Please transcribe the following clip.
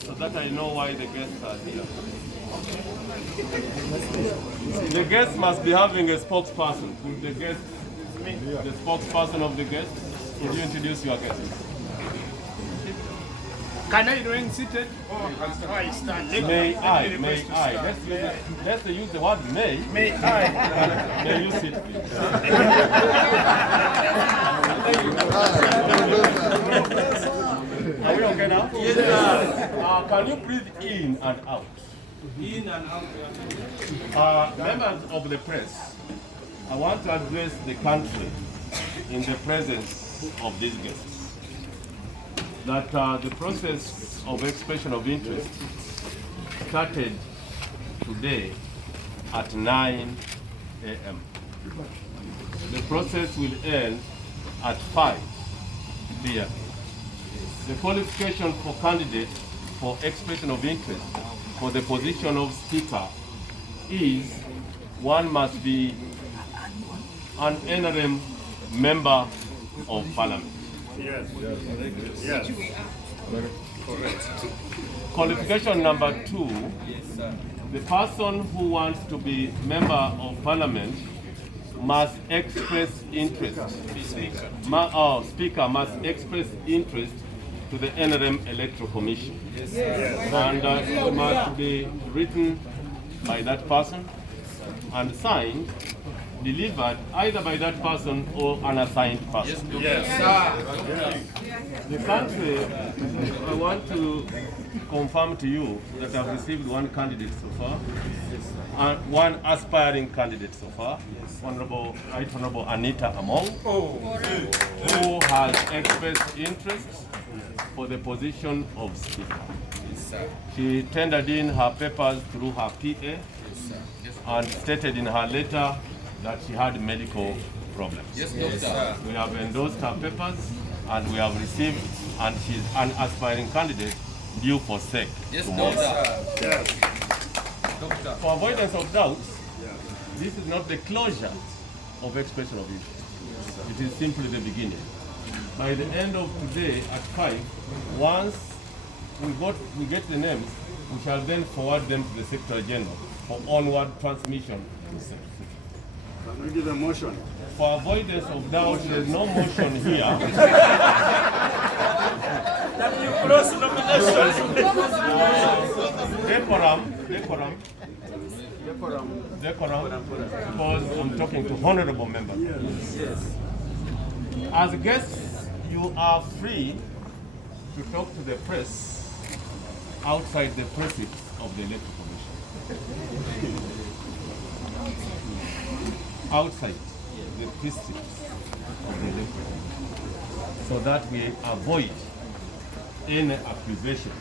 so that I know why the guests are here. The guest must be having a spokesperson. Could the guest, the spokesperson of the guest, could you introduce your guest? Can I remain seated or I stand? May I? Let's use the word may. May I? May you sit, please. Are we okay now? Yes, can you breathe in and out? In and out. Members of the press, I want to address the country in the presence of these guests. That the process of expression of interest started today at 9 a.m. The process will end at 5 p.m. The qualification for candidates for expression of interest for the position of Speaker is one must be an NRM member of Parliament. Yes. Yes. Correct. Qualification number 2, the person who wants to be member of Parliament must express interest. Speaker must express interest to the NRM Electoral Commission. Yes. And it must be written by that person and signed, delivered either by that person or an assigned person. Yes. The country, I want to confirm to you that I've received one candidate so far, and one aspiring candidate so far, Right Honorable Anita Among, who has expressed interest for the position of Speaker. She tendered in her papers through her PA and stated in her letter that she had medical problems. Yes, doctor. We have endorsed her papers and we have received, and she's an aspiring candidate due for SEC. Yes, tomorrow. doctor. Yes. Doctor. For avoidance of doubts, this is not the closure of expression of interest. It is simply the beginning. By the end of today at 5, once we get the names, we shall then forward them to the Secretary General for onward transmission to the Secretary. Can we give a motion? For avoidance of doubt, there is no motion here. Decorum, because I'm talking to honorable members. Yes. As guests, you are free to talk to the press outside the precincts of the Electoral Commission. Outside the precincts of the Electoral Commission, so that we avoid any accusation